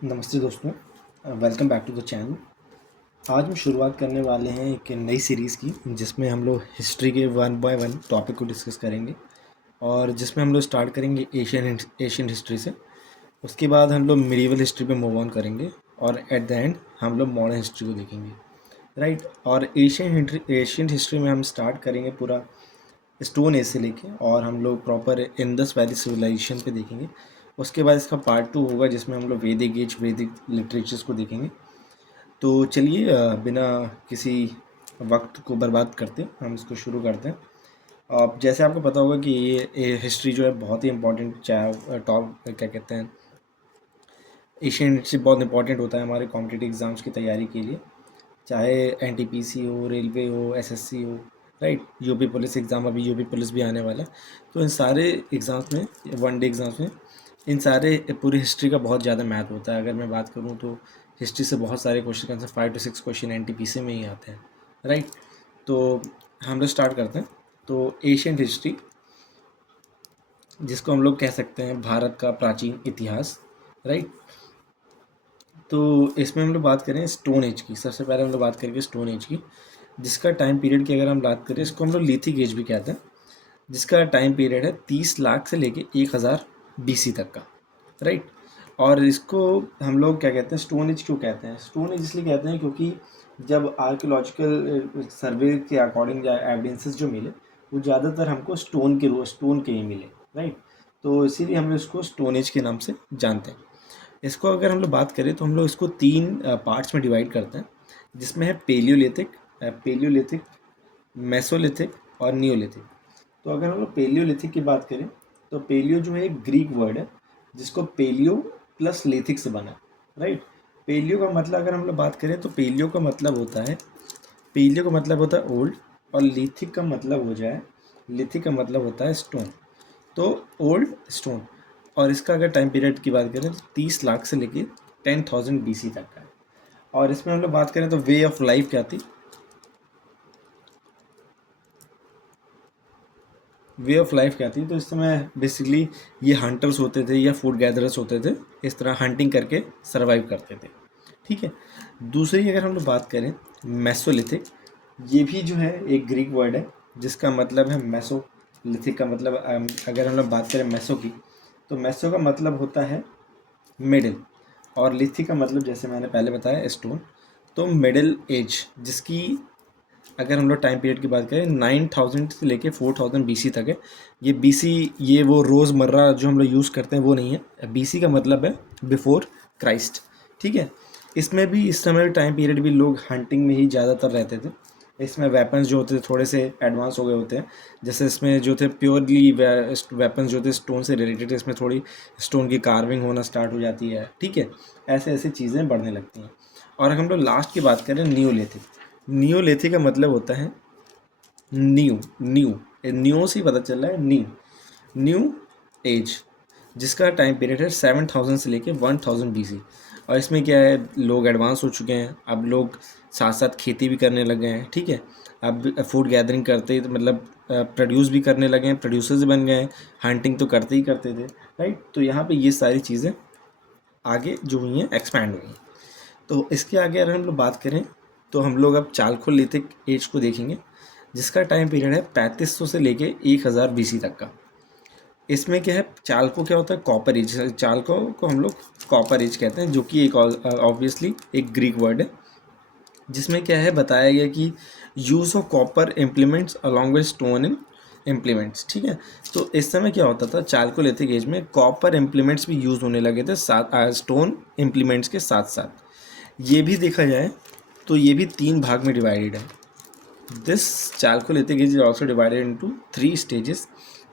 नमस्ते दोस्तों, welcome back to the channel. आज हम शुरुआत करने वाले हैं एक नई सीरीज़ की, जिसमें हम लोग हिस्ट्री के वन बाय वन टॉपिक को डिस्कस करेंगे और जिसमें हम लोग स्टार्ट करेंगे एशियन हिस्ट्री से। उसके बाद हम लोग मिडीवल हिस्ट्री पे मूव ऑन करेंगे और एट द एंड हम लोग मॉडर्न हिस्ट्री को देखेंगे, राइट। और एशियन हिस्ट्री में हम स्टार्ट करेंगे पूरा स्टोन एज से लेके और हम लोग प्रॉपर इंडस वैली सिविलाइजेशन पे देखेंगे। उसके बाद इसका पार्ट 2 होगा, जिसमें हम लोग वैदिक एज, वैदिक लिटरेचर्स को देखेंगे। तो चलिए बिना किसी वक्त को बर्बाद करते हम इसको शुरू करते हैं। अब जैसे आपको पता होगा कि ये हिस्ट्री जो है बहुत ही इंपॉर्टेंट, चाहे टॉप क्या कहते हैं, एशियन हिस्ट्री बहुत इंपॉर्टेंट होता है हमारे कॉम्पिटिटिव एग्ज़ाम्स की तैयारी के लिए, चाहे एनटीपीसी हो, रेलवे हो, एसएससी हो, राइट। यूपी पुलिस एग्ज़ाम, अभी यूपी पुलिस भी आने वाला है। तो इन सारे एग्ज़ाम्स में, वन डे एग्ज़ाम्स में, इन सारे पूरी हिस्ट्री का बहुत ज़्यादा महत्व होता है। अगर मैं बात करूँ तो हिस्ट्री से बहुत सारे question answer 5 to 6 question NTPC में ही आते हैं, राइट। तो हम लोग स्टार्ट करते हैं। तो एशियन हिस्ट्री, जिसको हम लोग कह सकते हैं भारत का प्राचीन इतिहास, राइट। तो इसमें हम लोग बात करें स्टोन एज की। सबसे पहले हम लोग बात करेंगे स्टोन एज की, जिसका टाइम पीरियड की अगर हम बात करें, इसको हम लोग लिथिक एज भी कहते हैं, जिसका टाइम पीरियड है 30 लाख से लेके 1000 बीसी तक का, राइट। और इसको हम लोग क्या कहते हैं, स्टोन एज क्यों कहते हैं? स्टोन एज इसलिए कहते हैं क्योंकि जब आर्कियोलॉजिकल सर्वे के अकॉर्डिंग एविडेंसेस जो मिले, वो ज़्यादातर हमको स्टोन के ही मिले, राइट। तो इसीलिए हम लोग इसको स्टोन एज के नाम से जानते हैं। इसको अगर हम लोग बात करें तो हम लोग इसको 3 पार्ट्स में डिवाइड करते हैं, जिसमें है पेलियोलिथिक, मेसोलिथिक और नियोलिथिक। तो अगर हम लोग पेलियोलिथिक की बात करें तो पेलियो जो है एक ग्रीक वर्ड है, जिसको पेलियो प्लस लिथिक से बना, राइट। पेलियो का मतलब अगर हम लोग बात करें तो पेलियो का मतलब होता है ओल्ड, और लिथिक का मतलब होता है स्टोन। तो ओल्ड स्टोन, और इसका अगर टाइम पीरियड की बात करें तो 30 लाख से लेके 10,000 बीसी तक का है। और इसमें हम लोग बात करें तो वे ऑफ लाइफ क्या थी, तो इस समय बेसिकली ये हंटर्स होते थे या फूड गैदरर्स होते थे, इस तरह हंटिंग करके सर्वाइव करते थे, ठीक है। दूसरी अगर हम लोग बात करें मेसोलिथिक, ये भी जो है एक ग्रीक वर्ड है, जिसका मतलब है मेसोलिथिक का मतलब अगर हम लोग बात करें मेसो की, तो मेसो का मतलब होता है मिडिल, और लिथिक का मतलब जैसे मैंने पहले बताया स्टोन। तो मिडिल एज, जिसकी अगर हम लोग टाइम पीरियड की बात करें 9000 से लेके 4000 बीसी तक है। ये बीसी, ये वो रोज़मर्रा जो हम लोग यूज़ करते हैं वो नहीं है। बीसी का मतलब है बिफोर क्राइस्ट, ठीक है। इसमें भी इस समय टाइम पीरियड भी लोग हंटिंग में ही ज़्यादातर रहते थे। इसमें वेपन्स जो होते थे थोड़े से एडवांस हो गए होते हैं, जैसे इसमें जो थे प्योरली वेपन्स जो थे स्टोन से रिलेटेड, इसमें थोड़ी स्टोन की कार्विंग होना स्टार्ट हो जाती है, ठीक है। ऐसे ऐसे चीज़ें बढ़ने लगती हैं। और अगर हम लोग लास्ट की बात करें नियोलिथिक का मतलब होता है न्यू से ही पता चल रहा है, न्यू एज, जिसका टाइम पीरियड है 7000 से लेके 1000 बीसी। और इसमें क्या है, लोग एडवांस हो चुके हैं, अब लोग साथ साथ खेती भी करने लगे हैं, ठीक है। अब फूड गैदरिंग करते ही तो मतलब प्रोड्यूस भी करने लगे हैं, प्रोड्यूसर्स बन गए हैं, हंटिंग तो करते ही करते थे, राइट। तो यहाँ पे ये सारी चीज़ें आगे जो हुई हैं एक्सपैंड हुई हैं। तो इसके आगे अगर हम लोग बात करें तो हम लोग अब चालकोलिथिक एज को देखेंगे, जिसका टाइम पीरियड है 3500 से लेके 1000 बीसी तक का। इसमें क्या है, चालको क्या होता है, कॉपर एज। चालको को हम लोग कॉपर एज कहते हैं, जो कि एक ऑब्वियसली एक ग्रीक वर्ड है, जिसमें क्या है बताया गया कि use of copper implements along with stone in implements, ठीक है। तो इस समय क्या होता था, चालकोलिथिक एज में कॉपर इम्प्लीमेंट्स भी यूज़ होने लगे थे साथ स्टोन इम्प्लीमेंट्स के साथ साथ। ये भी देखा जाए तो ये भी 3 भाग में डिवाइडेड है। This Chalcolithic as is also divided into 3 stages,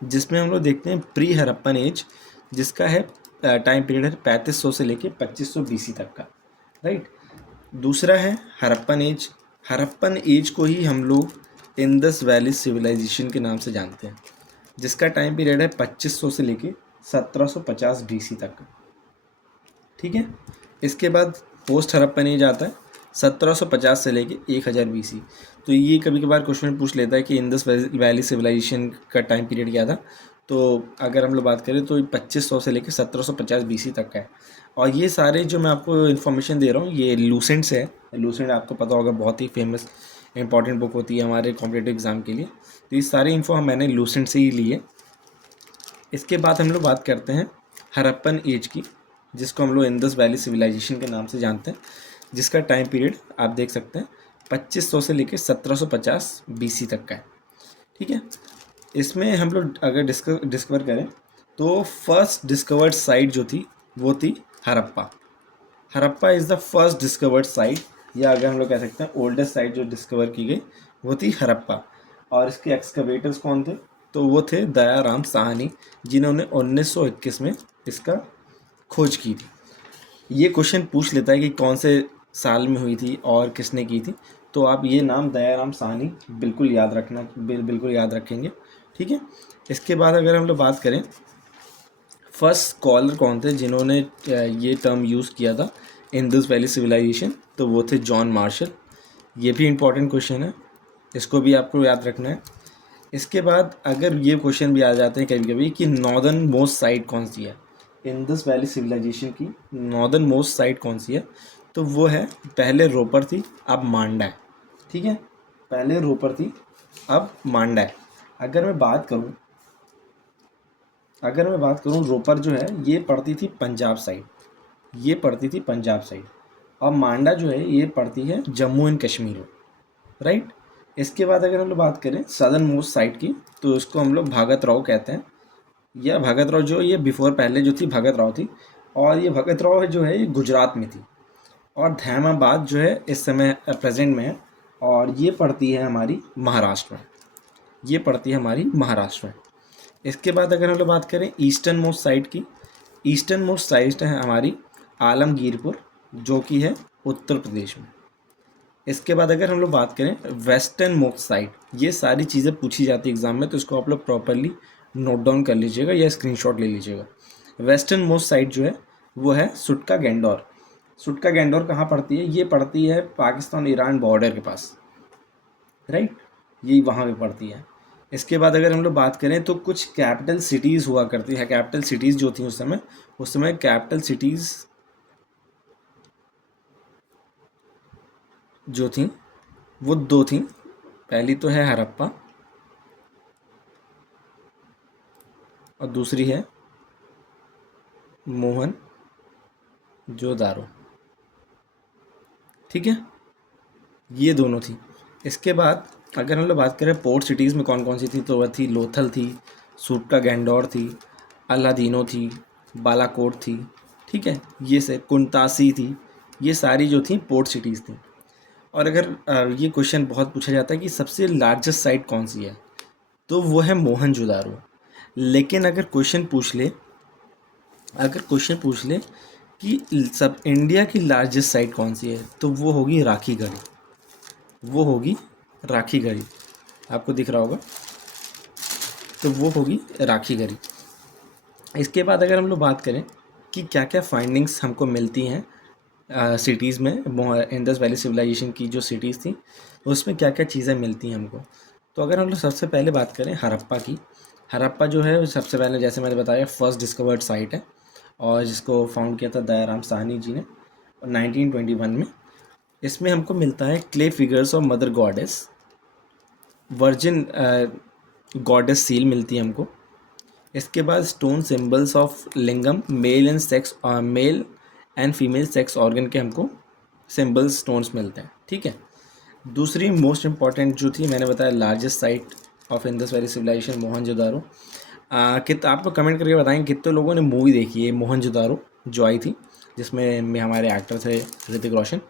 जिसमें हम लोग देखते हैं प्री हड़प्पन एज, जिसका है टाइम पीरियड है 3500 से लेके 2500 बीसी तक का, राइट। दूसरा है हड़प्पन एज को ही हम लोग इंडस वैली सिविलाइजेशन के नाम से जानते हैं, जिसका टाइम पीरियड है 2500 से लेके 1750 बीसी तक का, ठीक है। इसके बाद पोस्ट हड़प्पन एज आता है 1750 से लेके 1000 बीसी। तो ये कभी कभार क्वेश्चन पूछ लेता है कि इंडस वैली सिविलाइजेशन का टाइम पीरियड क्या था। तो अगर हम लोग बात करें तो 2500 से लेकर 1750 बीसी तक का है। और ये सारे जो मैं आपको इन्फॉर्मेशन दे रहा हूँ ये लूसेंट से है। लूसेंट आपको पता होगा बहुत ही फेमस इंपॉर्टेंट बुक होती है हमारे कॉम्पिटेटिव एग्ज़ाम के लिए। तो ये सारी इन्फो मैंने लूसेंट से ही ली है। इसके बाद हम लोग बात करते हैं हड़प्पन एज की, जिसको हम लोग इंडस वैली सिविलाइजेशन के नाम से जानते हैं, जिसका टाइम पीरियड आप देख सकते हैं 2500 से लेकर 1750 बीसी तक का है। ठीक है, इसमें हम लोग अगर डिस्कवर करें तो फर्स्ट डिस्कवर्ड साइट जो थी वो थी Harappa. Harappa is the first discovered site, या अगर हम लोग कह सकते हैं ओल्डेस्ट साइट जो डिस्कवर की गई वो थी हड़प्पा। और इसके एक्सकवेटर्स कौन थे? तो वो थे दयाराम साहनी, जिन्होंने 1921 में इसका खोज की थी। ये क्वेश्चन पूछ लेता है कि कौन से साल में हुई थी और किसने की थी, तो आप ये नाम दयाराम साहनी बिल्कुल याद रखना, बिल्कुल याद रखेंगे। ठीक है, इसके बाद अगर हम लोग बात करें फर्स्ट स्कॉलर कौन थे जिन्होंने ये टर्म यूज़ किया था इंडस वैली सिविलाइजेशन, तो वो थे जॉन मार्शल। ये भी इम्पॉर्टेंट क्वेश्चन है, इसको भी आपको याद रखना है। इसके बाद अगर ये क्वेश्चन भी आ जाते हैं कभी कभी कि नॉर्दर्न मोस्ट साइट कौन सी है, इंडस वैली सिविलाइजेशन की नॉर्दर्न मोस्ट साइट कौन सी है, तो वो है पहले रोपर थी अब मांडा है। ठीक है, पहले रोपर थी अब मांडा है। अगर मैं बात करूं रोपर जो है ये पड़ती थी पंजाब साइड, ये पड़ती थी पंजाब साइड, और मांडा जो है ये पड़ती है जम्मू एंड कश्मीर में, राइट। इसके बाद अगर हम लोग बात करें सदर्न मोस्ट साइट की, तो इसको हम लोग भगत राव कहते हैं, या भगत राव जो ये बिफोर पहले जो थी भगत राव थी, और ये भगत राव जो है ये गुजरात में थी, और धैमाबाद जो है इस समय प्रेजेंट में है, और ये पड़ती है हमारी महाराष्ट्र में, ये पड़ती है हमारी महाराष्ट्र में। इसके बाद अगर हम लोग बात करें ईस्टर्न मोस्ट साइट की, ईस्टर्न मोस्ट साइट है हमारी आलमगीरपुर, जो कि है उत्तर प्रदेश में। इसके बाद अगर हम लोग बात करें वेस्टर्न मोस्ट साइट, ये सारी चीज़ें पूछी जाती है एग्जाम में, तो इसको आप लोग प्रॉपरली नोट डाउन कर लीजिएगा या स्क्रीनशॉट ले लीजिएगा। वेस्टर्न मोस्ट साइट जो है वो है सुटका गैंडोर। सुटका गैंडोर कहाँ पड़ती है? ये पड़ती है पाकिस्तान ईरान बॉर्डर के पास, राइट, ये वहाँ पे पड़ती है। इसके बाद अगर हम लोग बात करें तो कुछ कैपिटल सिटीज़ हुआ करती है, कैपिटल सिटीज़ जो थी उस समय कैपिटल सिटीज़ जो थी वो दो थी। पहली तो है हड़प्पा और दूसरी है मोहनजोदारो। ठीक है, ये दोनों थी। इसके बाद अगर हम लोग बात करें पोर्ट सिटीज़ में कौन कौन सी थी, तो वह थी लोथल थी, सूटका गैंडोर थी, अलादीनो थी, बालाकोट थी। ठीक है, ये से कुंतासी थी, ये सारी जो थी पोर्ट सिटीज़ थी। और अगर ये क्वेश्चन बहुत पूछा जाता है कि सबसे लार्जेस्ट साइट कौन सी है, तो वो है मोहनजोदारो। लेकिन अगर क्वेश्चन पूछ ले कि सब इंडिया की लार्जेस्ट साइट कौन सी है, तो वो होगी राखीगढ़ी, वो होगी राखीगढ़ी, आपको दिख रहा होगा, तो वो होगी राखीगढ़ी। इसके बाद अगर हम लोग बात करें कि क्या क्या फाइंडिंग्स हमको मिलती हैं सिटीज़ में, इंडस वैली सिविलाइजेशन की जो सिटीज़ थी उसमें क्या क्या चीज़ें मिलती हैं हमको, तो अगर हम लोग सबसे पहले बात करें हड़प्पा की, हड़प्पा जो है सबसे पहले जैसे मैंने बताया फर्स्ट डिस्कवर्ड साइट है, और जिसको फाउंड किया था दयाराम साहनी जी ने 1921 में। इसमें हमको मिलता है clay figures of mother goddess, virgin goddess seal मिलती है हमको। इसके बाद stone symbols of lingam, male and female sex organ के हमको सिंबल्स स्टोन्स मिलते हैं। ठीक है, दूसरी मोस्ट इम्पॉर्टेंट जो थी मैंने बताया largest site of Indus valley civilisation Mohenjodaro. आप लोग कमेंट करके बताएंगे कितने लोगों ने मूवी देखी है मोहनजोदारो जो आई थी, जिसमें हमारे एक्टर थे ऋतिक रोशन,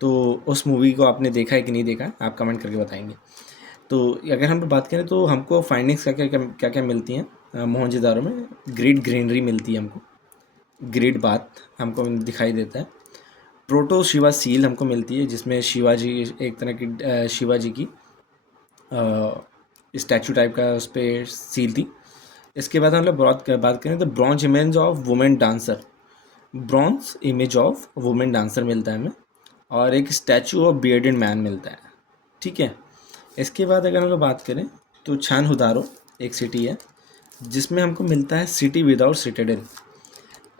तो उस मूवी को आपने देखा है कि नहीं देखा, आप कमेंट करके बताएंगे। तो अगर हम बात करें तो हमको फाइंडिंग्स क्या क्या मिलती हैं मोहनजोदारो में, ग्रेट ग्रीनरी मिलती है हमको, ग्रेट बाथ हमको दिखाई देता है, प्रोटो शिवा सील हमको मिलती है, जिसमें शिवाजी एक तरह की शिवाजी की स्टैचू टाइप का उस पर सील थी। इसके बाद हम लोग बात करें तो bronze image of women dancer, bronze image of women dancer मिलता है हमें, और एक स्टैचू ऑफ बियर्डेड मैन मिलता है। ठीक है, इसके बाद अगर हम लोग बात करें तो छानहुदारो एक सिटी है, जिसमें हमको मिलता है सिटी विदाउट सिटाडेल।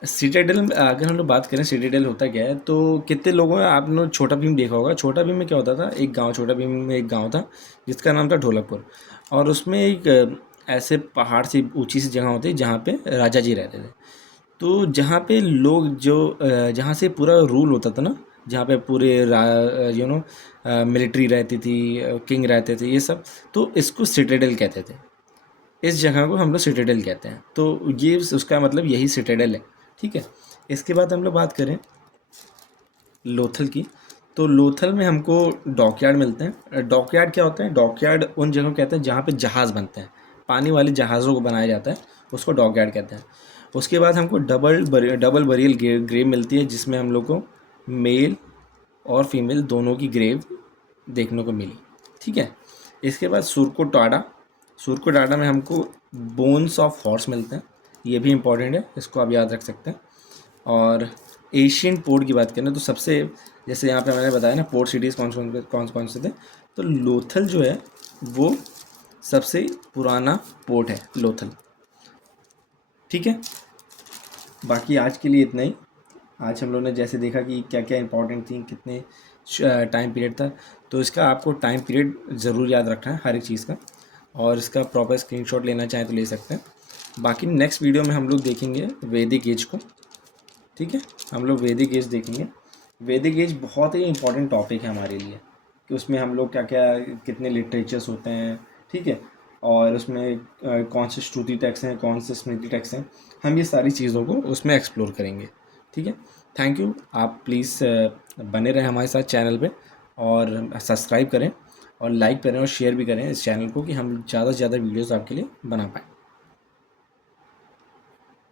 सिटाडेल अगर हम लोग बात करें सिटाडेल होता क्या है, तो कितने लोगों ने आपने छोटा भीम देखा होगा। छोटा भीम में क्या होता था, एक गांव, छोटा भीम में एक गांव था जिसका नाम था ढोलकपुर, और उसमें एक ऐसे पहाड़ से ऊंची सी जगह होती है जहाँ पे राजा जी रहते थे। तो जहाँ पे लोग जो जहाँ से पूरा रूल होता था ना, जहाँ पे पूरे मिलिट्री रहती थी, किंग रहते थे, ये सब, तो इसको सिटाडेल कहते थे। इस जगह को हम लोग सिटाडेल कहते हैं। तो ये उसका मतलब यही सिटाडेल है, ठीक है। इसके बाद हम लोग बात करें लोथल की, तो लोथल में हमको डॉकयार्ड मिलते हैं। डॉकयार्ड क्या होता है, डॉकयार्ड उन जगहों को कहते हैं जहाँ पे जहाज़ बनते हैं, पानी वाले जहाज़ों को बनाया जाता है, उसको डॉकयार्ड कहते हैं। उसके बाद हमको डबल बरियल ग्रेव मिलती है, जिसमें हम लोग को मेल और फीमेल दोनों की ग्रेव देखने को मिली, ठीक है। इसके बाद सुरको टाडा में हमको बोन्स ऑफ हॉर्स मिलते हैं, ये भी इम्पॉर्टेंट है, इसको आप याद रख सकते हैं। और एशियन पोर्ट की बात करें तो सबसे, जैसे यहाँ पे मैंने बताया ना पोर्ट सिटीज़ कौन से थे, तो लोथल जो है वो सबसे पुराना पोर्ट है, लोथल, ठीक है। बाकी आज के लिए इतना ही। आज हम लोगों ने जैसे देखा कि क्या क्या इंपॉर्टेंट थी, कितने टाइम पीरियड था, तो इसका आपको टाइम पीरियड ज़रूर याद रखना है हर एक चीज़ का, और इसका प्रॉपर स्क्रीनशॉट लेना चाहें तो ले सकते हैं। बाकी नेक्स्ट वीडियो में हम लोग देखेंगे वैदिक एज को, ठीक है। हम लोग वैदिक एज देखेंगे। वैदिक एज बहुत ही इंपॉर्टेंट टॉपिक है हमारे लिए, कि उसमें हम लोग क्या क्या कितने लिटरेचर्स होते हैं, ठीक है, और उसमें कौन से श्रुति टेक्स्ट हैं, कौन से स्मृति टेक्स्ट हैं, हम ये सारी चीज़ों को उसमें एक्सप्लोर करेंगे, ठीक है। Thank you. आप प्लीज़ बने रहें हमारे साथ चैनल पे, और सब्सक्राइब करें और लाइक करें और शेयर भी करें इस चैनल को, कि हम ज़्यादा से ज़्यादा वीडियोज़ आपके लिए बना पाएँ।